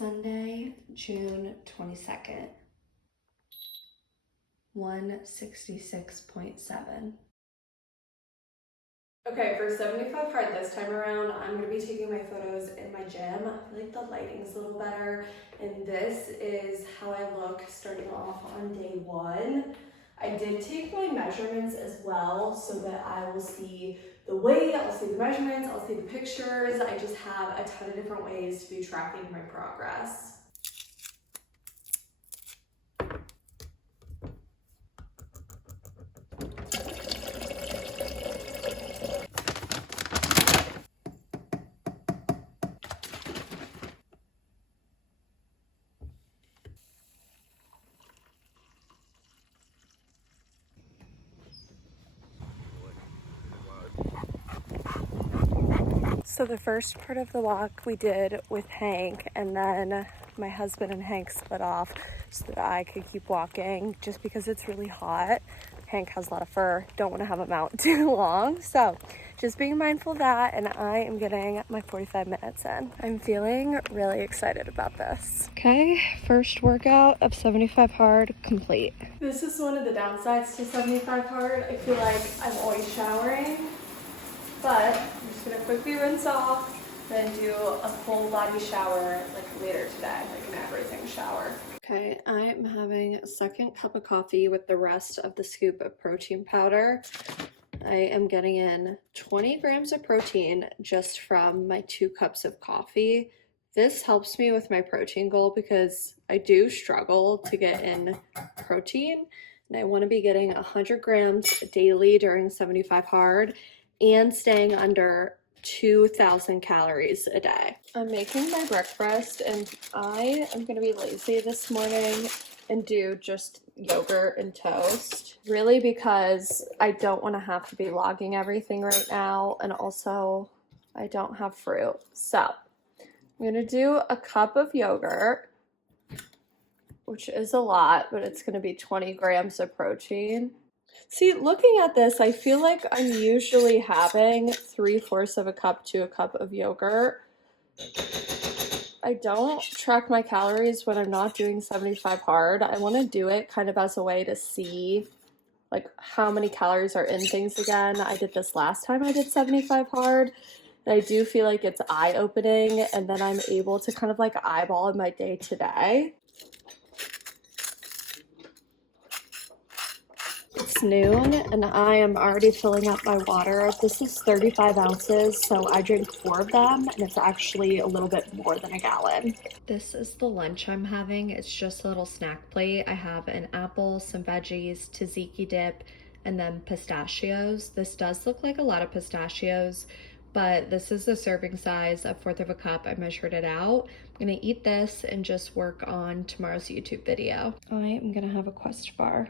Sunday, June 22nd, 166.7. Okay, for 75 hard this time around, I'm going to be taking my photos in my gym. I feel like the lighting's a little better, and this is how I look starting off on day one. I did take my measurements as well so that I will see the weight, I'll see the measurements, I'll see the pictures. I just have a ton of different ways to be tracking my progress. So the first part of the walk we did with Hank, and then my husband and Hank split off so that I could keep walking just because it's really hot. Hank has a lot of fur, don't want to have him out too long. So just being mindful of that, and I am getting my 45 minutes in. I'm feeling really excited about this. Okay, first workout of 75 hard complete. This is one of the downsides to 75 hard. I feel like I'm always showering, but I'm just gonna quickly rinse off, then do a full body shower like later today, like an everything shower. Okay, I'm having a second cup of coffee with the rest of the scoop of protein powder. I am getting in 20 grams of protein just from my 2 cups of coffee. This helps me with my protein goal because I do struggle to get in protein, and I want to be getting 100 grams daily during 75 hard and staying under 2,000 calories a day. I'm making my breakfast, and I am going to be lazy this morning and do just yogurt and toast, really because I don't want to have to be logging everything right now, and also I don't have fruit. So I'm going to do a cup of yogurt, which is a lot, but it's going to be 20 grams of protein. See, looking at this, I feel like I'm usually having 3/4 of a cup to a cup of yogurt. I don't track my calories when I'm not doing 75 hard. I want to do it kind of as a way to see like how many calories are in things again. I did this last time I did 75 hard, and I do feel like it's eye-opening, and then I'm able to kind of like eyeball my day to day. It's noon, and I am already filling up my water. This is 35 ounces, so I drink 4 of them, and it's actually a little bit more than a gallon. This is the lunch I'm having. It's just a little snack plate. I have an apple, some veggies, tzatziki dip, and then pistachios. This does look like a lot of pistachios, but this is the serving size, 1/4 of a cup. I measured it out. I'm gonna eat this and just work on tomorrow's YouTube video. I am gonna have a Quest bar.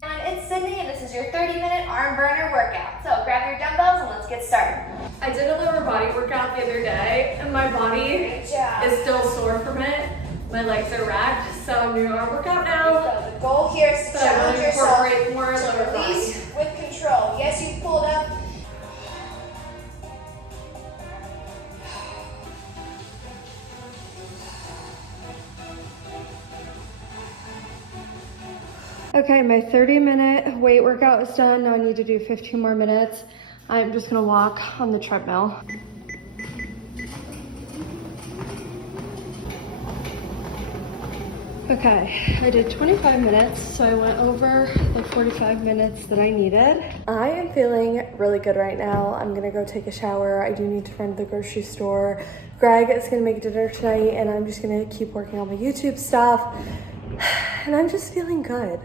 It's Sydney, and this is your 30-minute arm burner workout. So grab your dumbbells and let's get started. I did a lower body workout the other day, and my body is still sore from it. My legs are racked, so I'm doing our workout now. So the goal here is to challenge yourself more to release with control. Yes, you pulled up. Okay, my 30-minute weight workout is done. Now I need to do 15 more minutes. I'm just gonna walk on the treadmill. Okay, I did 25 minutes, so I went over the 45 minutes that I needed. I am feeling really good right now. I'm gonna go take a shower. I do need to run to the grocery store. Greg is gonna make dinner tonight, and I'm just gonna keep working on my YouTube stuff. And I'm just feeling good.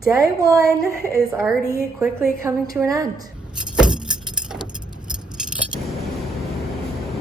Day one is already quickly coming to an end.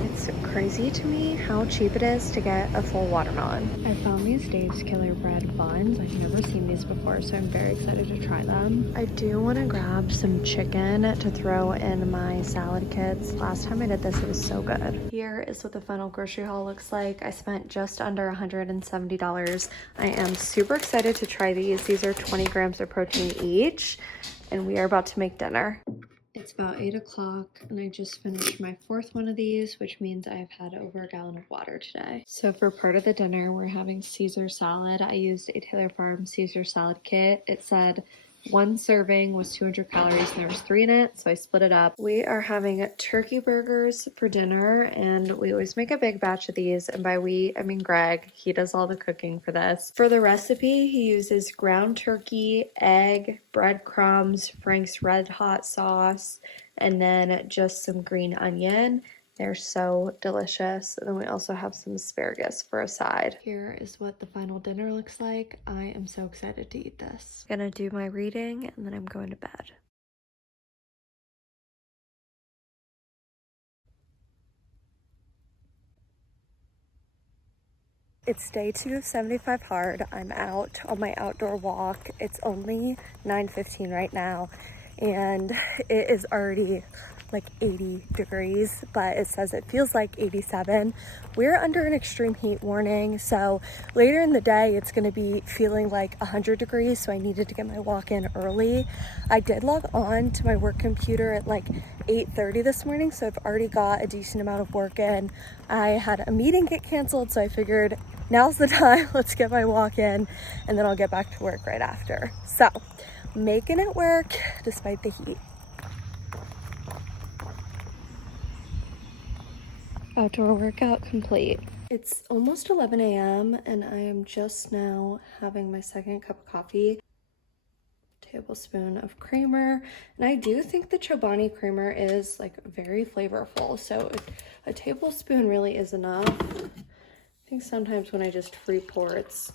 It's crazy to me how cheap it is to get a full watermelon. I found these Dave's Killer Bread buns. I've never seen these before, so I'm very excited to try them. I do want to grab some chicken to throw in my salad kits. Last time I did this, it was so good. Here is what the final grocery haul looks like. I spent just under $170. I am super excited to try these. These are 20 grams of protein each, and we are about to make dinner. It's about 8 o'clock and I just finished my 4th one of these, which means I've had over a gallon of water today. So for part of the dinner, we're having Caesar salad. I used a Taylor Farm Caesar salad kit. It said 1 serving was 200 calories and there was 3 in it, so I split it up. We are having turkey burgers for dinner and we always make a big batch of these, and by we, I mean Greg. He does all the cooking for this. For the recipe, he uses ground turkey, egg, breadcrumbs, Frank's Red Hot sauce, and then just some green onion. They're so delicious. And then we also have some asparagus for a side. Here is what the final dinner looks like. I am so excited to eat this. I'm gonna do my reading and then I'm going to bed. It's day 2 of 75 hard. I'm out on my outdoor walk. It's only 9:15 right now and it is already like 80 degrees, but it says it feels like 87. We're under an extreme heat warning, so later in the day it's going to be feeling like 100 degrees, so I needed to get my walk in early. I did log on to my work computer at like 8:30 this morning, so I've already got a decent amount of work in. I had a meeting get canceled, so I figured now's the time. Let's get my walk in and then I'll get back to work right after. So making it work despite the heat. Outdoor workout complete. It's almost 11 a.m. and I am just now having my second cup of coffee. Tablespoon of creamer, and I do think the Chobani creamer is like very flavorful, so a tablespoon really is enough. I think sometimes when I just free pour, it's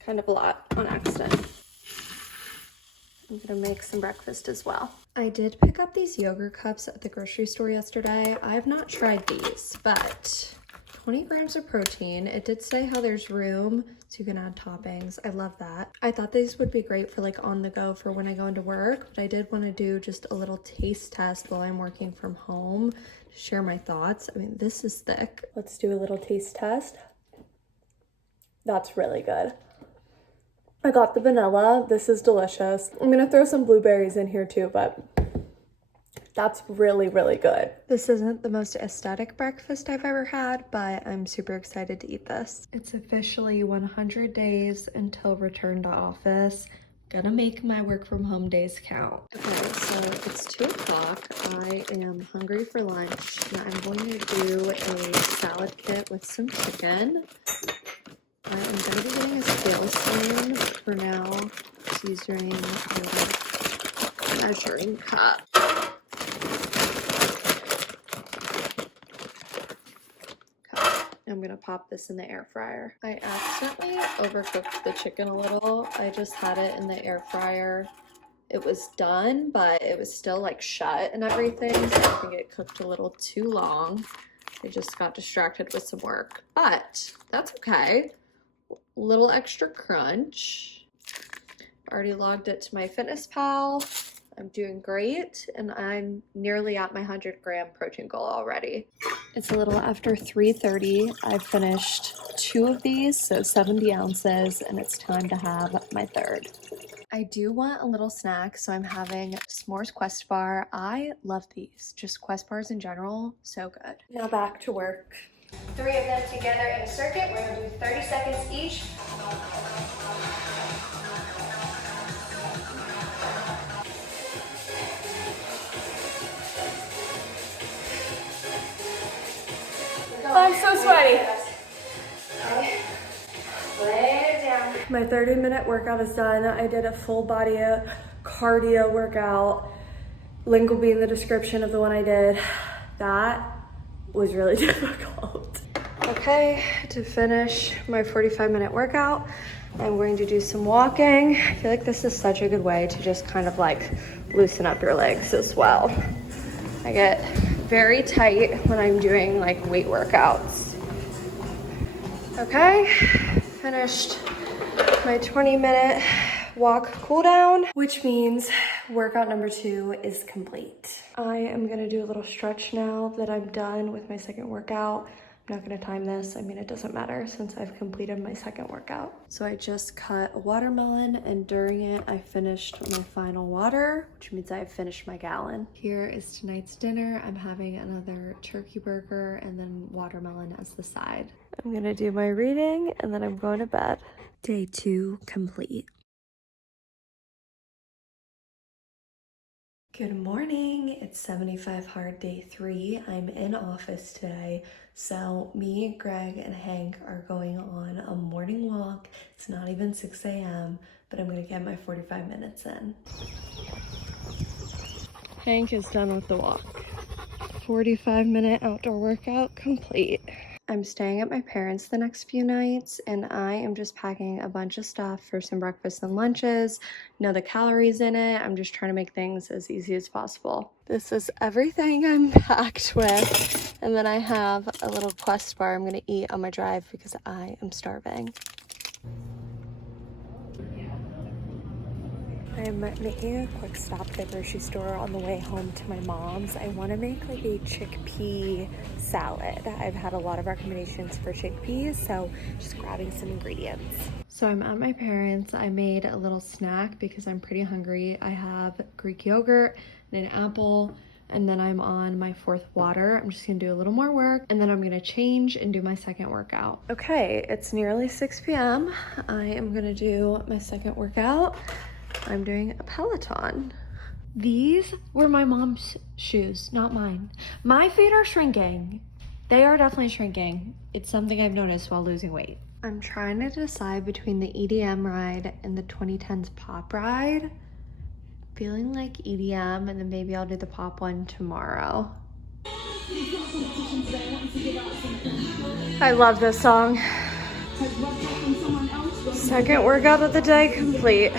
kind of a lot on accident. I'm gonna make some breakfast as well. I did pick up these yogurt cups at the grocery store yesterday. I have not tried these, but 20 grams of protein. It did say how there's room so you can add toppings. I love that. I thought these would be great for like on the go for when I go into work, but I did want to do just a little taste test while I'm working from home to share my thoughts. I mean, this is thick. Let's do a little taste test. That's really good. I got the vanilla. This is delicious. I'm gonna throw some blueberries in here too, but that's really, really good. This isn't the most aesthetic breakfast I've ever had, but I'm super excited to eat this. It's officially 100 days until return to office. Gonna make my work from home days count. Okay, so it's 2 o'clock. I am hungry for lunch, and I'm going to do a salad kit with some chicken. I am going to be getting a scale spoon for now, just using a measuring cup. I'm gonna pop this in the air fryer. I accidentally overcooked the chicken a little. I just had it in the air fryer. It was done, but it was still like shut and everything, so I think it cooked a little too long. I just got distracted with some work, but that's okay. A little extra crunch. Already logged it to my FitnessPal. I'm doing great, and I'm nearly at my 100-gram protein goal already. It's a little after 3:30. I've finished 2 of these, so 70 ounces, and it's time to have my 3rd. I do want a little snack, so I'm having s'mores Quest bar. I love these, just Quest bars in general, so good. Now back to work. 3 of them together in a circuit. We're gonna do 30 seconds each. I'm so sweaty. Okay. Lay it down. My 30-minute workout is done. I did a full body cardio workout. Link will be in the description of the one I did. That was really difficult. Okay, to finish my 45-minute workout, I'm going to do some walking. I feel like this is such a good way to just kind of like loosen up your legs as well. I get very tight when I'm doing like weight workouts. Okay, finished my 20-minute walk cool down, which means workout number 2 is complete. I am gonna do a little stretch now that I'm done with my second workout. I'm not gonna time this. I mean, it doesn't matter since I've completed my second workout. So I just cut a watermelon, and during it, I finished my final water, which means I've finished my gallon. Here is tonight's dinner. I'm having another turkey burger and then watermelon as the side. I'm gonna do my reading and then I'm going to bed. Day 2 complete. Good morning, it's 75 hard day 3. I'm in office today. So me, Greg, and Hank are going on a morning walk. It's not even 6 a.m., but I'm gonna get my 45 minutes in. Hank is done with the walk. 45-minute outdoor workout complete. I'm staying at my parents' the next few nights, and I am just packing a bunch of stuff for some breakfasts and lunches. Know the calories in it. I'm just trying to make things as easy as possible. This is everything I'm packed with. And then I have a little Quest bar I'm gonna eat on my drive because I am starving. I'm making a quick stop at the grocery store on the way home to my mom's. I want to make like a chickpea salad. I've had a lot of recommendations for chickpeas, so just grabbing some ingredients. So I'm at my parents'. I made a little snack because I'm pretty hungry. I have Greek yogurt and an apple, and then I'm on my 4th water. I'm just gonna do a little more work, and then I'm gonna change and do my second workout. Okay, it's nearly 6 p.m. I am gonna do my second workout. I'm doing a Peloton. These were my mom's shoes, not mine. My feet are shrinking. They are definitely shrinking. It's something I've noticed while losing weight. I'm trying to decide between the EDM ride and the 2010s pop ride. Feeling like EDM, and then maybe I'll do the pop one tomorrow. I love this song. Second workout of the day complete.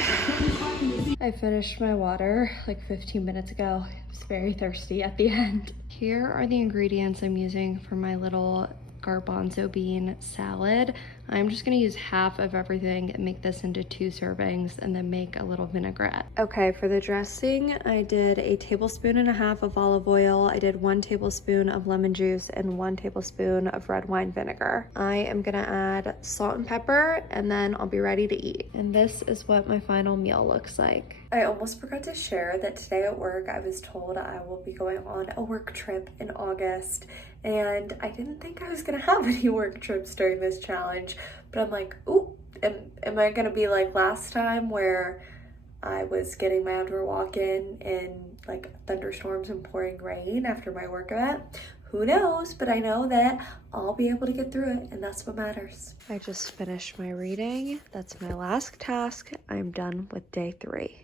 I finished my water like 15 minutes ago. I was very thirsty at the end. Here are the ingredients I'm using for my little garbanzo bean salad. I'm just gonna use half of everything and make this into 2 servings and then make a little vinaigrette. Okay, for the dressing, I did a 1.5 tablespoons of olive oil. I did 1 tablespoon of lemon juice and 1 tablespoon of red wine vinegar. I am gonna add salt and pepper, and then I'll be ready to eat. And this is what my final meal looks like. I almost forgot to share that today at work, I was told I will be going on a work trip in August, and I didn't think I was gonna have any work trips during this challenge, but I'm like, ooh, am I gonna be like last time where I was getting my outdoor walk in like thunderstorms and pouring rain after my work event? Who knows, but I know that I'll be able to get through it, and that's what matters. I just finished my reading. That's my last task. I'm done with day 3.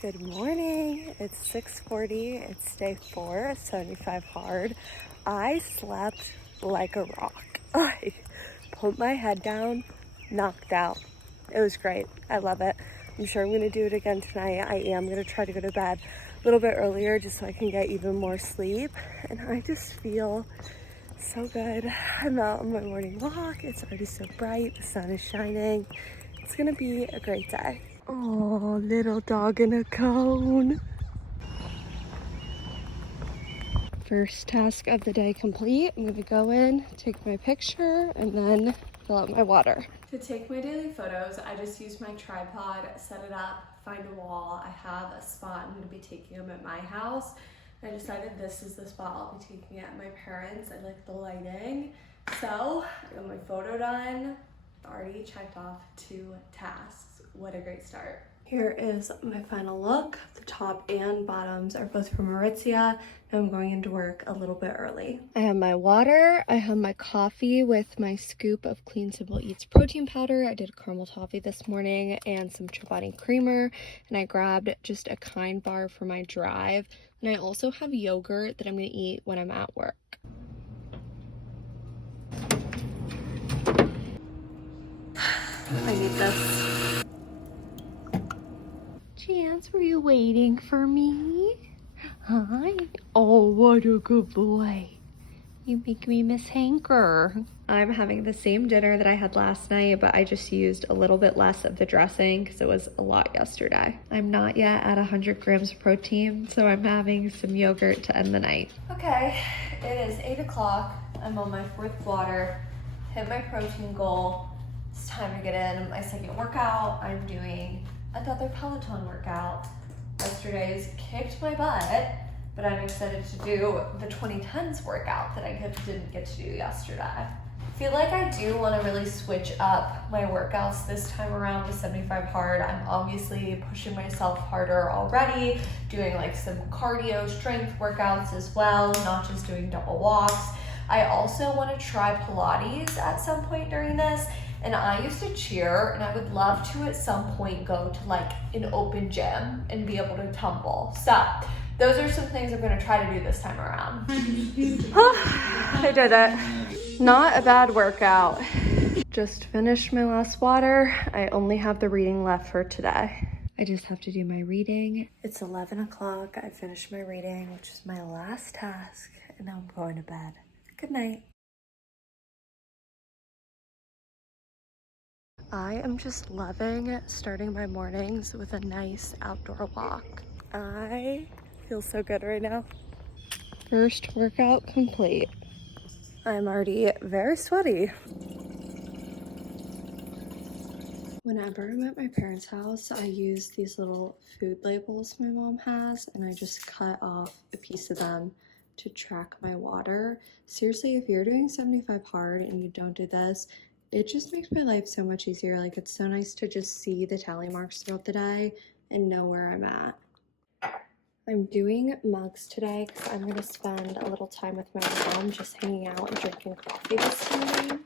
Good morning, it's 6:40, it's day 4, 75 hard. I slept like a rock. I pulled my head down, knocked out. It was great, I love it. I'm sure I'm gonna do it again tonight. I am gonna try to go to bed a little bit earlier just so I can get even more sleep. And I just feel so good. I'm out on my morning walk, it's already so bright, the sun is shining. It's gonna be a great day. Oh, little dog in a cone. First task of the day complete. I'm gonna go in, take my picture, and then fill out my water. To take my daily photos, I just used my tripod, set it up, find a wall. I have a spot I'm gonna be taking them at my house. I decided this is the spot I'll be taking at my parents'. I like the lighting. So, I got my photo done. Already checked off 2 tasks. What a great start. Here is my final look. The top and bottoms are both from Aritzia, and I'm going into work a little bit early. I have my water, I have my coffee with my scoop of Clean Simple Eats protein powder. I did a caramel toffee this morning and some Chobani creamer, and I grabbed just a Kind bar for my drive. And I also have yogurt that I'm gonna eat when I'm at work. I need this. Chance, were you waiting for me? Hi. Oh, what a good boy. You make me miss Hanker. I'm having the same dinner that I had last night, but I just used a little bit less of the dressing because it was a lot yesterday. I'm not yet at 100 grams of protein, so I'm having some yogurt to end the night. Okay, it is 8 o'clock. I'm on my 4th water, hit my protein goal. It's time to get in my 2nd workout. I'm doing another Peloton workout. Yesterday's kicked my butt, but I'm excited to do the 2010s workout that I didn't get to do yesterday. I feel like I do want to really switch up my workouts this time around to 75 hard. I'm obviously pushing myself harder already, doing like some cardio strength workouts as well, not just doing double walks. I also want to try Pilates at some point during this. And I used to cheer, and I would love to at some point go to like an open gym and be able to tumble. So those are some things I'm gonna try to do this time around. I did it. Not a bad workout. Just finished my last water. I only have the reading left for today. I just have to do my reading. It's 11 o'clock. I finished my reading, which is my last task, and now I'm going to bed. Good night. I am just loving starting my mornings with a nice outdoor walk. I feel so good right now. First workout complete. I'm already very sweaty. Whenever I'm at my parents' house, I use these little food labels my mom has, and I just cut off a piece of them to track my water. Seriously, if you're doing 75 hard and you don't do this, it just makes my life so much easier. Like, it's so nice to just see the tally marks throughout the day and know where I'm at. I'm doing mugs today because I'm going to spend a little time with my mom just hanging out and drinking coffee this morning.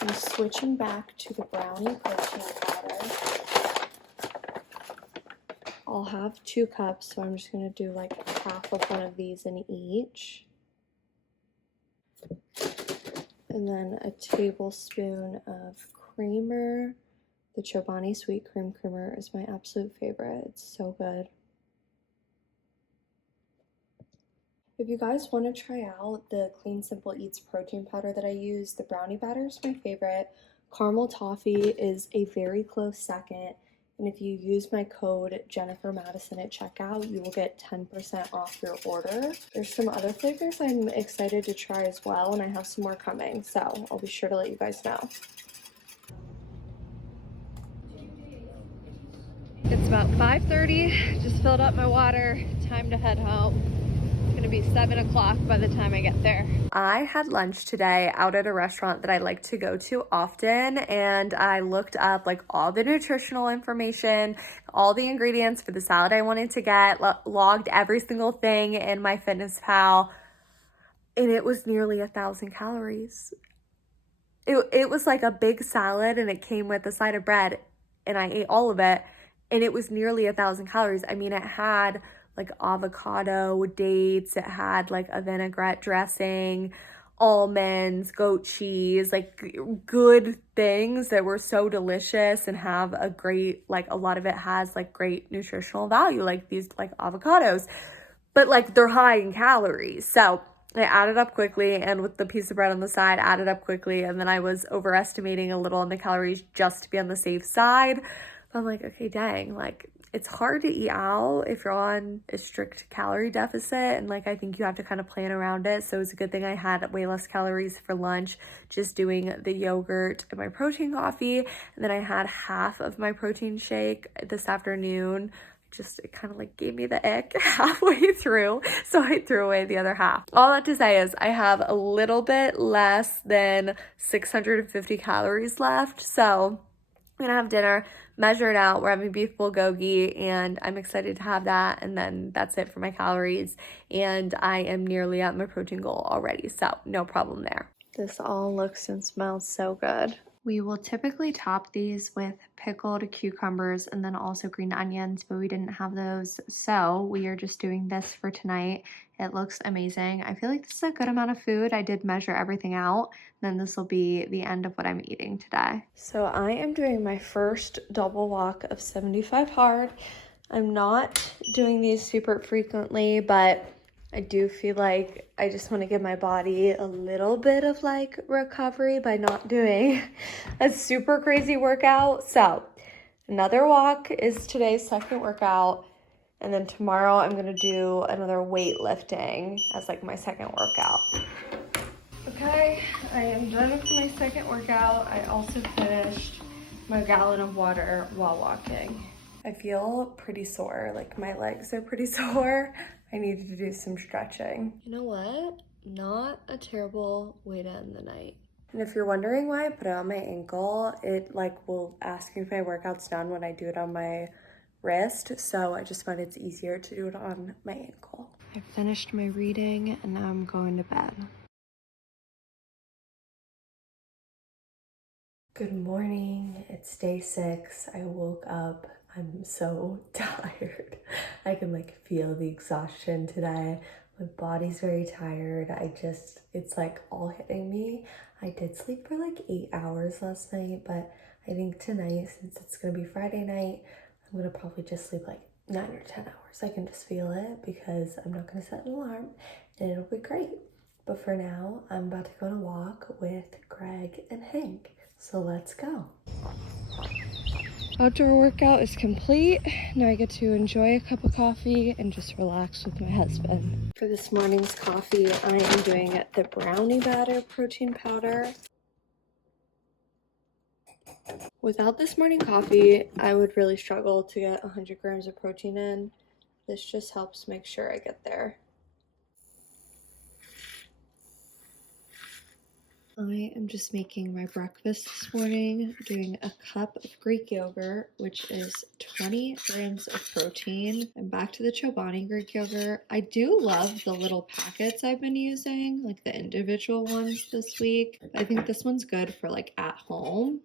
I'm switching back to the brownie protein powder. I'll have 2 cups, so I'm just going to do like half of one of these in each. And then a tablespoon of creamer. The Chobani Sweet Cream Creamer is my absolute favorite. It's so good. If you guys want to try out the Clean Simple Eats protein powder that I use, the brownie batter is my favorite. Caramel toffee is a very close second. And if you use my code Jennifer Madison at checkout, you will get 10% off your order. There's some other flavors I'm excited to try as well, and I have some more coming, so I'll be sure to let you guys know. It's about 5:30, just filled up my water, time to head home. It's gonna be 7 o'clock by the time I get there. I had lunch today out at a restaurant that I like to go to often, and I looked up like all the nutritional information, all the ingredients for the salad I wanted to get, logged every single thing in my FitnessPal, and it was nearly 1,000 calories. It was like a big salad, and it came with a side of bread, and I ate all of it, and it was nearly 1,000 calories. I mean, it had like avocado, dates, it had like a vinaigrette dressing, almonds, goat cheese, like good things that were so delicious and have a great, like a lot of it has like great nutritional value, like these like avocados, but like they're high in calories. So I added up quickly, and with the piece of bread on the side, added up quickly, and then I was overestimating a little on the calories just to be on the safe side. But I'm like, okay, dang, like it's hard to eat out if you're on a strict calorie deficit, and like I think you have to kind of plan around it. So it's a good thing I had way less calories for lunch, just doing the yogurt and my protein coffee, and then I had half of my protein shake this afternoon. Just it kind of like gave me the ick halfway through, so I threw away the other half. All that to say is I have a little bit less than 650 calories left, so I'm gonna have dinner, measure it out. We're having beef bulgogi, and I'm excited to have that, and then that's it for my calories, and I am nearly at my protein goal already, so no problem there. This all looks and smells so good. We will typically top these with pickled cucumbers and then also green onions, but we didn't have those, so we are just doing this for tonight. It looks amazing. I feel like this is a good amount of food. I did measure everything out, then this will be the end of what I'm eating today. So I am doing my first double walk of 75 hard. I'm not doing these super frequently, but I do feel like I just want to give my body a little bit of like recovery by not doing a super crazy workout. So another walk is today's second workout. And then tomorrow I'm gonna do another weightlifting as like my second workout. Okay, I am done with my second workout. I also finished my gallon of water while walking. I feel pretty sore, like my legs are pretty sore. I needed to do some stretching. You know what? Not a terrible way to end the night. And if you're wondering why I put it on my ankle, it like will ask me if my workout's done when I do it on my wrist. So I just find it's easier to do it on my ankle. I finished my reading and now I'm going to bed. Good morning, it's day 6. I woke up, I'm so tired. I can like feel the exhaustion today. My body's very tired. It's like all hitting me. I did sleep for like 8 hours last night, but I think tonight, since it's gonna be Friday night, I'm gonna probably just sleep like 9 or 10 hours. I can just feel it because I'm not gonna set an alarm and it'll be great. But for now, I'm about to go on a walk with Greg and Hank. So let's go. Outdoor workout is complete. Now I get to enjoy a cup of coffee and just relax with my husband. For this morning's coffee, I am doing the brownie batter protein powder. Without this morning coffee, I would really struggle to get 100 grams of protein in. This just helps make sure I get there. I am just making my breakfast this morning, doing a cup of Greek yogurt, which is 20 grams of protein. I'm back to the Chobani Greek yogurt. I do love the little packets I've been using, like the individual ones this week. I think this one's good for like at home.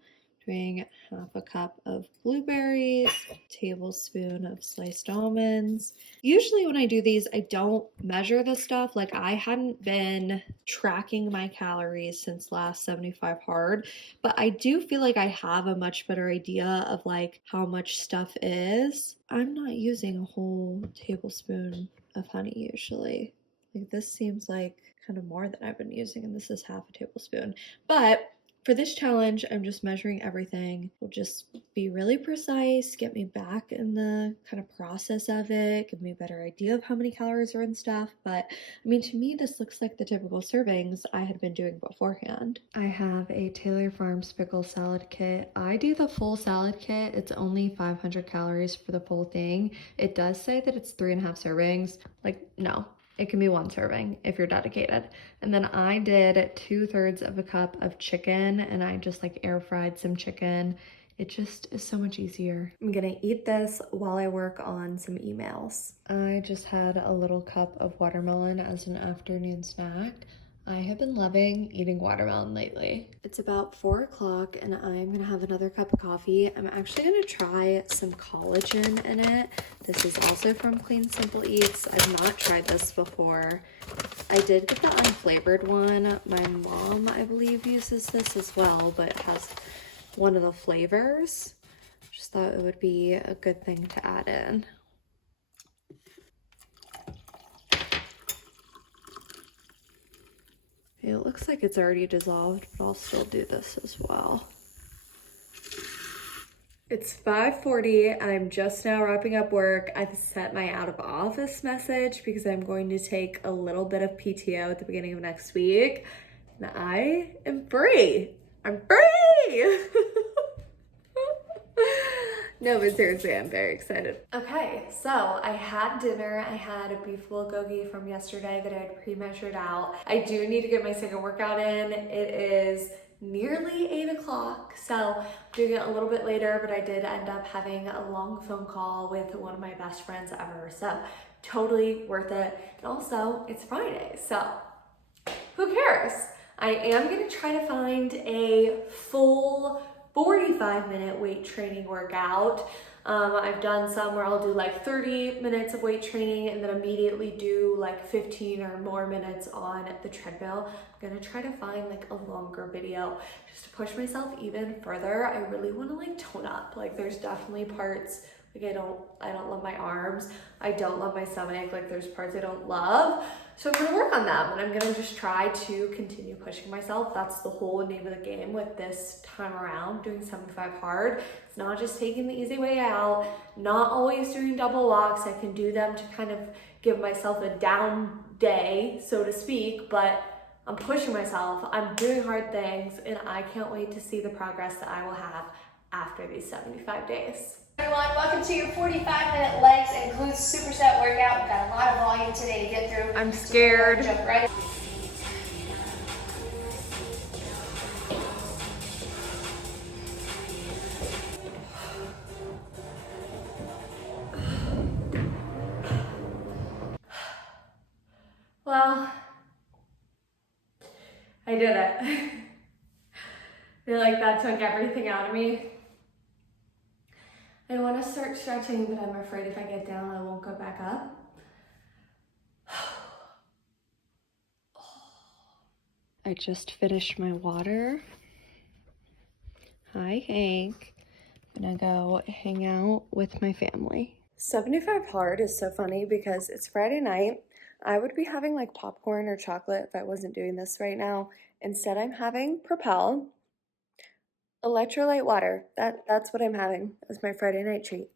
Doing half a cup of blueberries, a tablespoon of sliced almonds. Usually when I do these, I don't measure the stuff. Like I hadn't been tracking my calories since last 75 hard, but I do feel like I have a much better idea of like how much stuff is. I'm not using a whole tablespoon of honey usually. Like this seems like kind of more than I've been using, and this is half a tablespoon. But for this challenge, I'm just measuring everything. Will just be really precise, get me back in the kind of process of it, give me a better idea of how many calories are in stuff. But I mean, to me, this looks like the typical servings I had been doing beforehand. I have a Taylor Farms pickle salad kit. I do the full salad kit. It's only 500 calories for the full thing. It does say that it's 3.5 servings. Like, no. It can be 1 serving if you're dedicated. And then I did 2/3 of a cup of chicken and I just like air fried some chicken. It just is so much easier. I'm gonna eat this while I work on some emails. I just had a little cup of watermelon as an afternoon snack. I have been loving eating watermelon lately. It's about 4 o'clock and I'm gonna have another cup of coffee. I'm actually gonna try some collagen in it. This is also from Clean Simple Eats. I've not tried this before. I did get the unflavored one. My mom, I believe, uses this as well, but it has one of the flavors. Just thought it would be a good thing to add in. It looks like it's already dissolved, but I'll still do this as well. It's 5:40 and I'm just now wrapping up work. I've sent my out of office message because I'm going to take a little bit of PTO at the beginning of next week. And I am free. I'm free! No, but seriously, I'm very excited. Okay, so I had dinner. I had a beef bulgogi from yesterday that I had pre-measured out. I do need to get my second workout in. It is nearly 8 o'clock, so I'm doing it a little bit later, but I did end up having a long phone call with one of my best friends ever, so totally worth it. And also, it's Friday, so who cares? I am gonna try to find a full 45-minute weight training workout. I've done some where I'll do like 30 minutes of weight training and then immediately do like 15 or more minutes on the treadmill. I'm gonna try to find like a longer video just to push myself even further. I really wanna like tone up. Like there's definitely parts Like I don't love my arms. I don't love my stomach. Like there's parts I don't love. So I'm gonna work on them and I'm gonna just try to continue pushing myself. That's the whole name of the game with this time around, doing 75 hard. It's not just taking the easy way out, not always doing double walks. I can do them to kind of give myself a down day, so to speak, but I'm pushing myself, I'm doing hard things, and I can't wait to see the progress that I will have after these 75 days. Everyone, welcome to your 45-minute legs includes superset workout. We've got a lot of volume today to get through. I'm scared. Jump right in. Well, I did it. I feel like that took everything out of me. I want to start stretching, but I'm afraid if I get down, I won't go back up. I just finished my water. Hi, Hank. I'm gonna go hang out with my family. 75 hard is so funny because it's Friday night. I would be having like popcorn or chocolate if I wasn't doing this right now. Instead, I'm having Propel electrolyte water. That's what I'm having as my Friday night treat.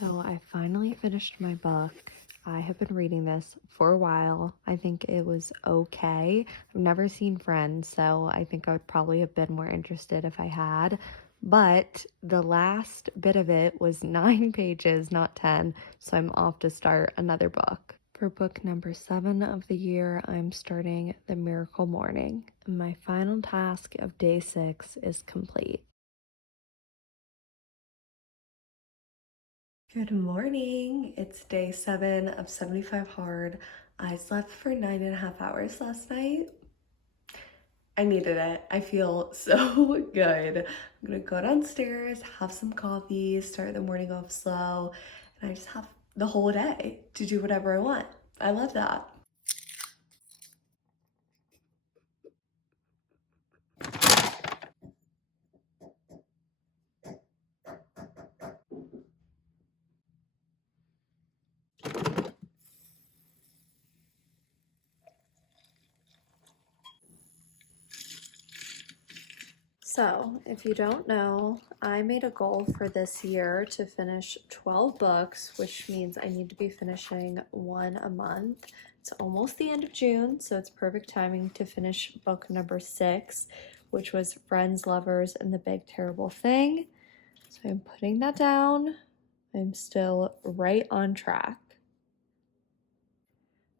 So I finally finished my book. I have been reading this for a while. I think it was okay. I've never seen Friends, so I think I would probably have been more interested if I had. But the last bit of it was 9 pages, not 10, so I'm off to start another book. For book number 7 of the year, I'm starting The Miracle Morning. My final task of day 6 is complete. Good morning. It's day 7 of 75 hard. I slept for 9.5 hours last night. I needed it. I feel so good. I'm gonna go downstairs, have some coffee, start the morning off slow, and I just have the whole day to do whatever I want. I love that. So, if you don't know, I made a goal for this year to finish 12 books, which means I need to be finishing one a month. It's almost the end of June, so it's perfect timing to finish book number 6, which was Friends, Lovers, and the Big Terrible Thing. So I'm putting that down. I'm still right on track.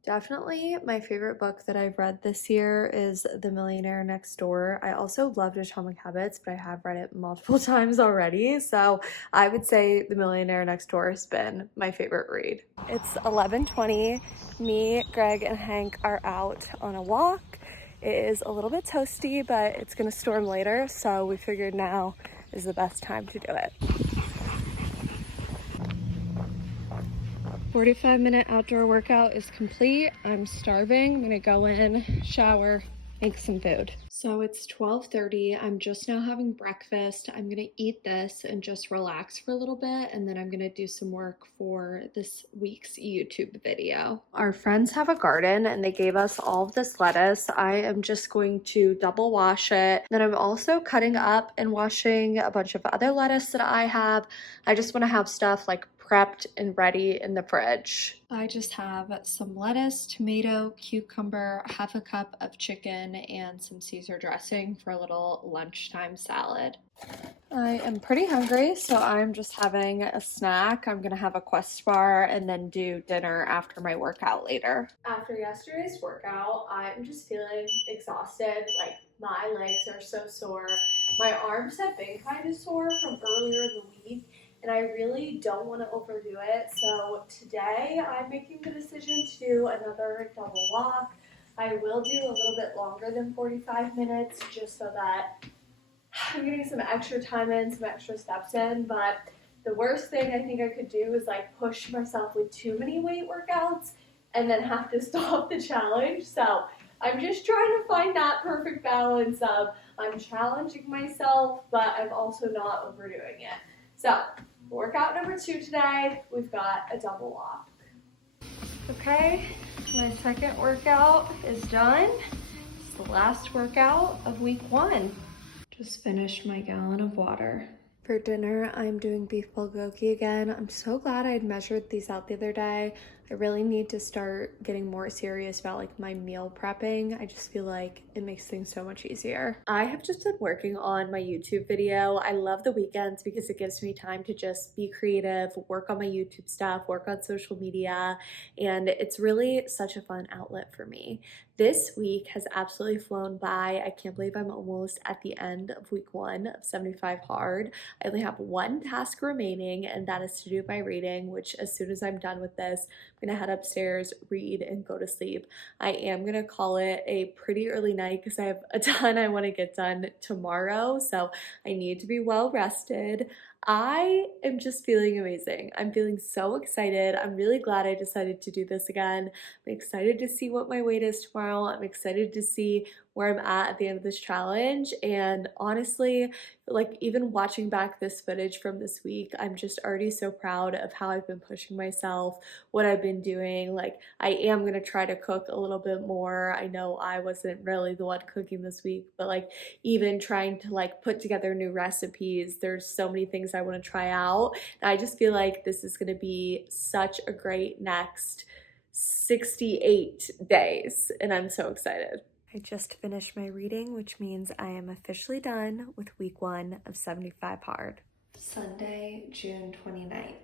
Definitely my favorite book that I've read this year is The Millionaire Next Door. I also loved Atomic Habits, but I have read it multiple times already. So I would say The Millionaire Next Door has been my favorite read. It's 11:20. Me, Greg, and Hank are out on a walk. It is a little bit toasty, but it's gonna storm later. So we figured now is the best time to do it. 45-minute outdoor workout is complete. I'm starving. I'm gonna go in, shower, make some food. So it's 12:30. I'm just now having breakfast. I'm gonna eat this and just relax for a little bit, and then I'm gonna do some work for this week's YouTube video. Our friends have a garden and they gave us all of this lettuce. I am just going to double wash it. Then I'm also cutting up and washing a bunch of other lettuce that I have. I just wanna have stuff like prepped and ready in the fridge. I just have some lettuce, tomato, cucumber, half a cup of chicken, and some Caesar dressing for a little lunchtime salad. I am pretty hungry, so I'm just having a snack. I'm gonna have a Quest bar and then do dinner after my workout later. After yesterday's workout, I'm just feeling exhausted. Like my legs are so sore. My arms have been kind of sore from earlier in the week, and I really don't want to overdo it. So today I'm making the decision to do another double walk. I will do a little bit longer than 45 minutes just so that I'm getting some extra time in, some extra steps in. But the worst thing I think I could do is like push myself with too many weight workouts and then have to stop the challenge. So I'm just trying to find that perfect balance of I'm challenging myself, but I'm also not overdoing it. So, workout number 2 today, we've got a double walk. Okay, my second workout is done. It's the last workout of week 1. Just finished my gallon of water. For dinner, I'm doing beef bulgogi again. I'm so glad I had measured these out the other day. I really need to start getting more serious about like my meal prepping. I just feel like it makes things so much easier. I have just been working on my YouTube video. I love the weekends because it gives me time to just be creative, work on my YouTube stuff, work on social media, and it's really such a fun outlet for me. This week has absolutely flown by. I can't believe I'm almost at the end of week 1 of 75 hard. I only have one task remaining, and that is to do my reading, which as soon as I'm done with this, I'm gonna head upstairs, read, and go to sleep. I am gonna call it a pretty early night because I have a ton I wanna get done tomorrow, so I need to be well rested. I am just feeling amazing. I'm feeling so excited. I'm really glad I decided to do this again. I'm excited to see what my weight is tomorrow. I'm excited to see where I'm at the end of this challenge. And honestly, like even watching back this footage from this week, I'm just already so proud of how I've been pushing myself, what I've been doing. Like I am gonna try to cook a little bit more. I know I wasn't really the one cooking this week, but like even trying to like put together new recipes, there's so many things I wanna try out. And I just feel like this is gonna be such a great next 68 days, and I'm so excited. I just finished my reading, which means I am officially done with week 1 of 75 hard. Sunday, June 29th.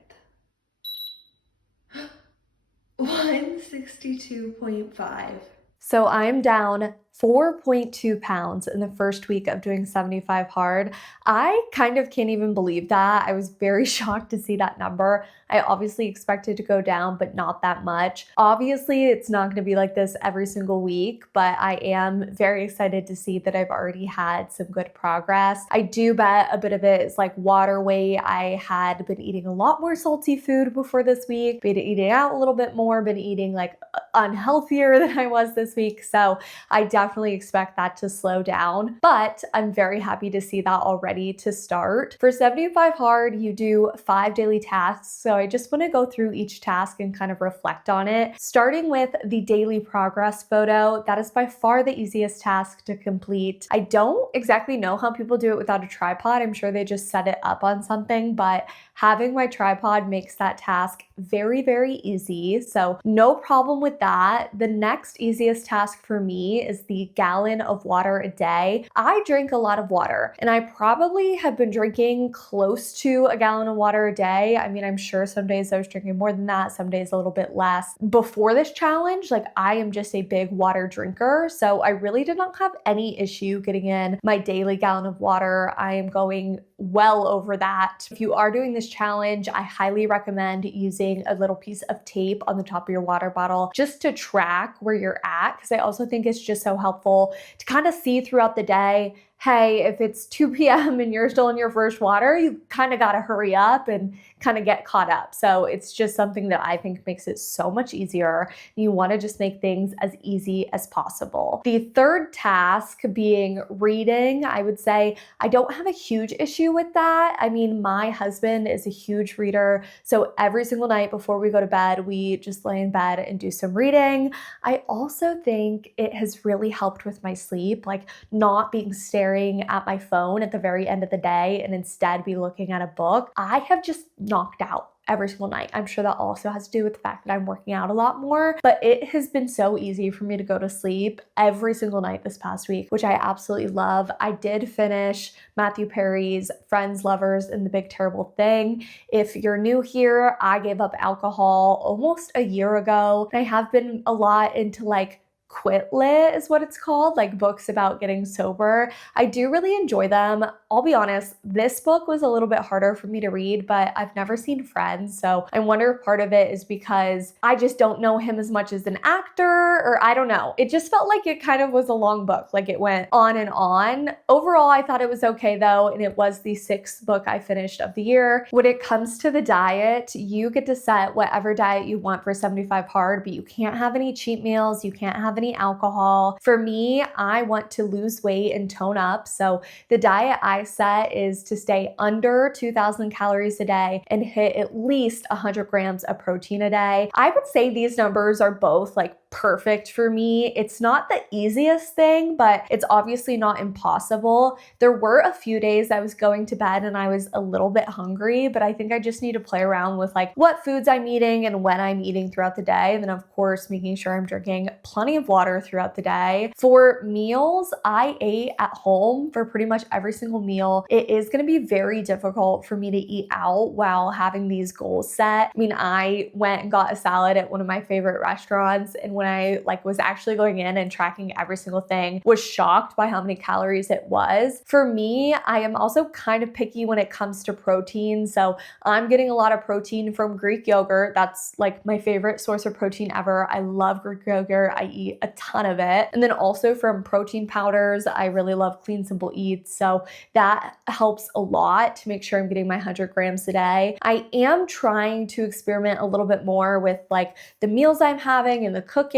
162.5. So I'm down 4.2 pounds in the first week of doing 75 hard. I kind of can't even believe that. I was very shocked to see that number. I obviously expected to go down, but not that much. Obviously, it's not going to be like this every single week, but I am very excited to see that I've already had some good progress. I do bet a bit of it is like water weight. I had been eating a lot more salty food before this week, been eating out a little bit more, been eating like unhealthier than I was this week. So I definitely expect that to slow down, but I'm very happy to see that already to start. For 75 hard, you do 5 daily tasks. So I just want to go through each task and kind of reflect on it. Starting with the daily progress photo, that is by far the easiest task to complete. I don't exactly know how people do it without a tripod. I'm sure they just set it up on something, but having my tripod makes that task very, very easy. So no problem with that. The next easiest task for me is the gallon of water a day. I drink a lot of water, and I probably have been drinking close to a gallon of water a day. I mean, I'm sure some days I was drinking more than that, some days a little bit less. Before this challenge, like I am just a big water drinker, so I really did not have any issue getting in my daily gallon of water. I am going well over that. If you are doing this challenge, I highly recommend using a little piece of tape on the top of your water bottle just to track where you're at, because I also think it's just so helpful to kind of see throughout the day, hey, if it's 2 p.m. and you're still in your first water, you kind of got to hurry up and kind of get caught up. So it's just something that I think makes it so much easier. You want to just make things as easy as possible. The third task being reading, I would say I don't have a huge issue with that. I mean, my husband is a huge reader. So every single night before we go to bed, we just lay in bed and do some reading. I also think it has really helped with my sleep, like not being staring at my phone at the very end of the day and instead be looking at a book. I have just knocked out every single night. I'm sure that also has to do with the fact that I'm working out a lot more, but it has been so easy for me to go to sleep every single night this past week, which I absolutely love. I did finish Matthew Perry's Friends, Lovers, and the Big Terrible Thing. If you're new here, I gave up alcohol almost a year ago. I have been a lot into like Quit Lit is what it's called, like books about getting sober. I do really enjoy them. I'll be honest, this book was a little bit harder for me to read, but I've never seen Friends, so I wonder if part of it is because I just don't know him as much as an actor, or I don't know. It just felt like it kind of was a long book, like it went on and on. Overall, I thought it was okay though, and it was the 6th book I finished of the year. When it comes to the diet, you get to set whatever diet you want for 75 hard, but you can't have any cheat meals, you can't have any alcohol. For me, I want to lose weight and tone up. So the diet I set is to stay under 2,000 calories a day and hit at least 100 grams of protein a day. I would say these numbers are both like perfect for me. It's not the easiest thing, but it's obviously not impossible. There were a few days I was going to bed and I was a little bit hungry, but I think I just need to play around with like what foods I'm eating and when I'm eating throughout the day. And then of course, making sure I'm drinking plenty of water throughout the day. For meals, I ate at home for pretty much every single meal. It is going to be very difficult for me to eat out while having these goals set. I mean, I went and got a salad at one of my favorite restaurants, and when I was actually going in and tracking every single thing, was shocked by how many calories it was. For me, I am also kind of picky when it comes to protein. So I'm getting a lot of protein from Greek yogurt. That's like my favorite source of protein ever. I love Greek yogurt. I eat a ton of it. And then also from protein powders, I really love Clean Simple Eats. So that helps a lot to make sure I'm getting my 100 grams a day. I am trying to experiment a little bit more with like the meals I'm having and the cooking.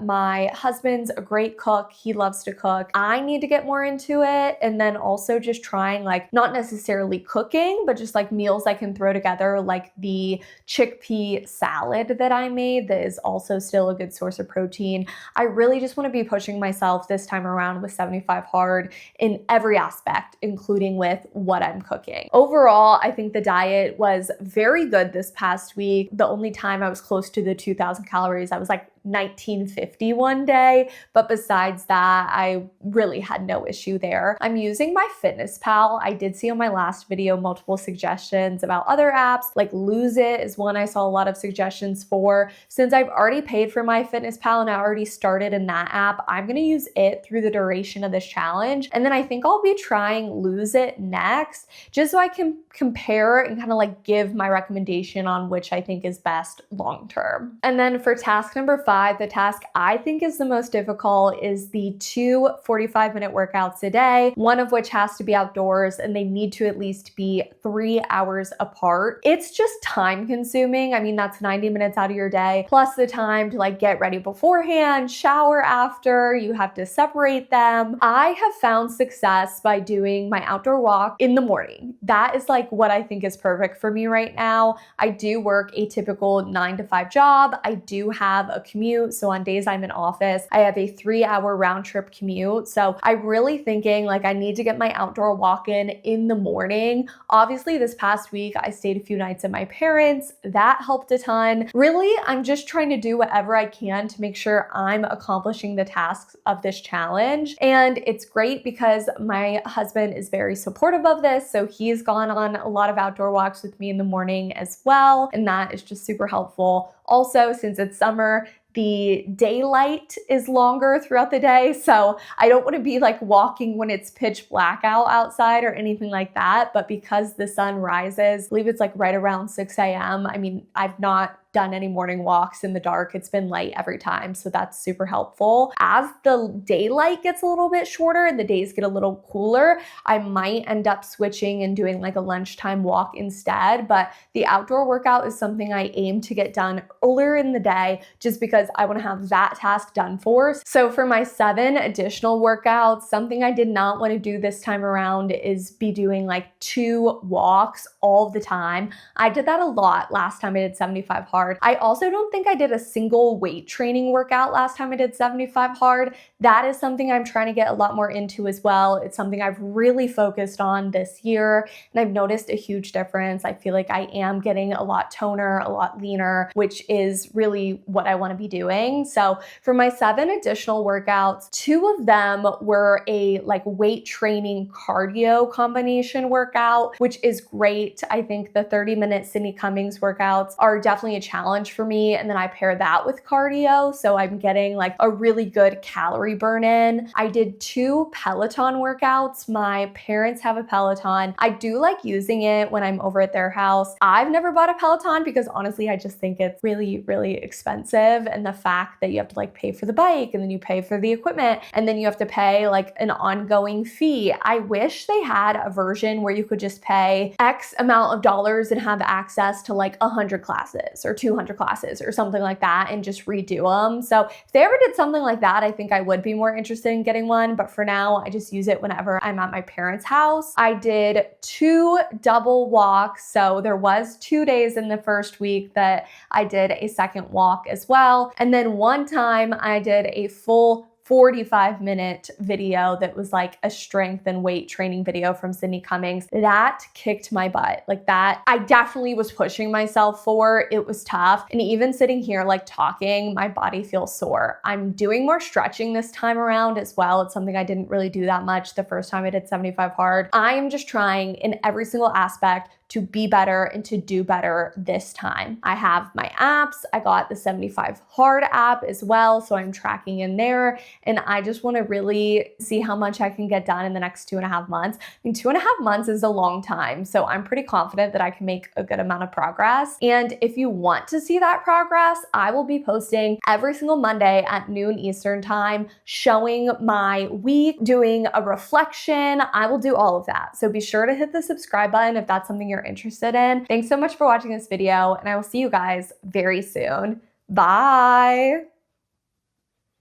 My husband's a great cook. He loves to cook. I need to get more into it. And then also just trying like not necessarily cooking, but just like meals I can throw together, like the chickpea salad that I made that is also still a good source of protein. I really just want to be pushing myself this time around with 75 hard in every aspect, including with what I'm cooking. Overall, I think the diet was very good this past week. The only time I was close to the 2,000 calories, I was like 1950 one day, but besides that, I really had no issue there. I'm using my Fitness Pal. I did see on my last video multiple suggestions about other apps, like Lose It is one I saw a lot of suggestions for. Since I've already paid for my Fitness Pal and I already started in that app, I'm gonna use it through the duration of this challenge. And then I think I'll be trying Lose It next, just so I can compare and kind of like give my recommendation on which I think is best long term. And then for task number 5, the task I think is the most difficult is the 2 45-minute workouts a day, one of which has to be outdoors, and they need to at least be 3 hours apart. It's just time consuming. I mean, that's 90 minutes out of your day, plus the time to like get ready beforehand, shower after, you have to separate them. I have found success by doing my outdoor walk in the morning. That is like what I think is perfect for me right now. I do work a typical 9 to 5 job. I do have a commute. So on days I'm in office, I have a 3-hour round trip commute. So I'm really thinking like I need to get my outdoor walk in the morning. Obviously this past week, I stayed a few nights at my parents'. That helped a ton. Really, I'm just trying to do whatever I can to make sure I'm accomplishing the tasks of this challenge. And it's great because my husband is very supportive of this. So he's gone on a lot of outdoor walks with me in the morning as well. And that is just super helpful. Also, since it's summer, the daylight is longer throughout the day, so I don't want to be like walking when it's pitch black out outside or anything like that, but because the sun rises, I believe it's like right around 6 a.m. I mean, I've not done any morning walks in the dark. It's been light every time, so that's super helpful. As the daylight gets a little bit shorter and the days get a little cooler, I might end up switching and doing like a lunchtime walk instead, but the outdoor workout is something I aim to get done earlier in the day just because I want to have that task done for. So for my 7 additional workouts, something I did not want to do this time around is be doing like 2 walks all the time. I did that a lot last time I did 75 hard. I also don't think I did a single weight training workout last time I did 75 hard. That is something I'm trying to get a lot more into as well. It's something I've really focused on this year, and I've noticed a huge difference. I feel like I am getting a lot toner, a lot leaner, which is really what I want to be doing. So for my 7 additional workouts, 2 of them were a like weight training cardio combination workout, which is great. I think the 30-minute Sydney Cummings workouts are definitely a challenge for me. And then I pair that with cardio. So I'm getting like a really good calorie burn in. I did 2 Peloton workouts. My parents have a Peloton. I do like using it when I'm over at their house. I've never bought a Peloton because honestly, I just think it's really, really expensive. And the fact that you have to like pay for the bike and then you pay for the equipment and then you have to pay like an ongoing fee. I wish they had a version where you could just pay X amount of dollars and have access to like 100 classes or 200 classes or something like that and just redo them. So if they ever did something like that, I think I would be more interested in getting one. But for now, I just use it whenever I'm at my parents' house. I did 2 double walks. So there was 2 days in the first week that I did a second walk as well. And then one time I did a full 45-minute video that was like a strength and weight training video from Sydney Cummings. That kicked my butt. Like that, I definitely was pushing myself for. It was tough. And even sitting here like talking, my body feels sore. I'm doing more stretching this time around as well. It's something I didn't really do that much the first time I did 75 hard. I am just trying in every single aspect to be better and to do better this time. I have my apps. I got the 75 hard app as well, so I'm tracking in there. And I just want to really see how much I can get done in the next 2.5 months. I mean, 2.5 months is a long time, so I'm pretty confident that I can make a good amount of progress. And if you want to see that progress, I will be posting every single Monday at noon Eastern time, showing my week, doing a reflection. I will do all of that. So be sure to hit the subscribe button if that's something you're interested in. Thanks so much for watching this video, and I will see you guys very soon. Bye.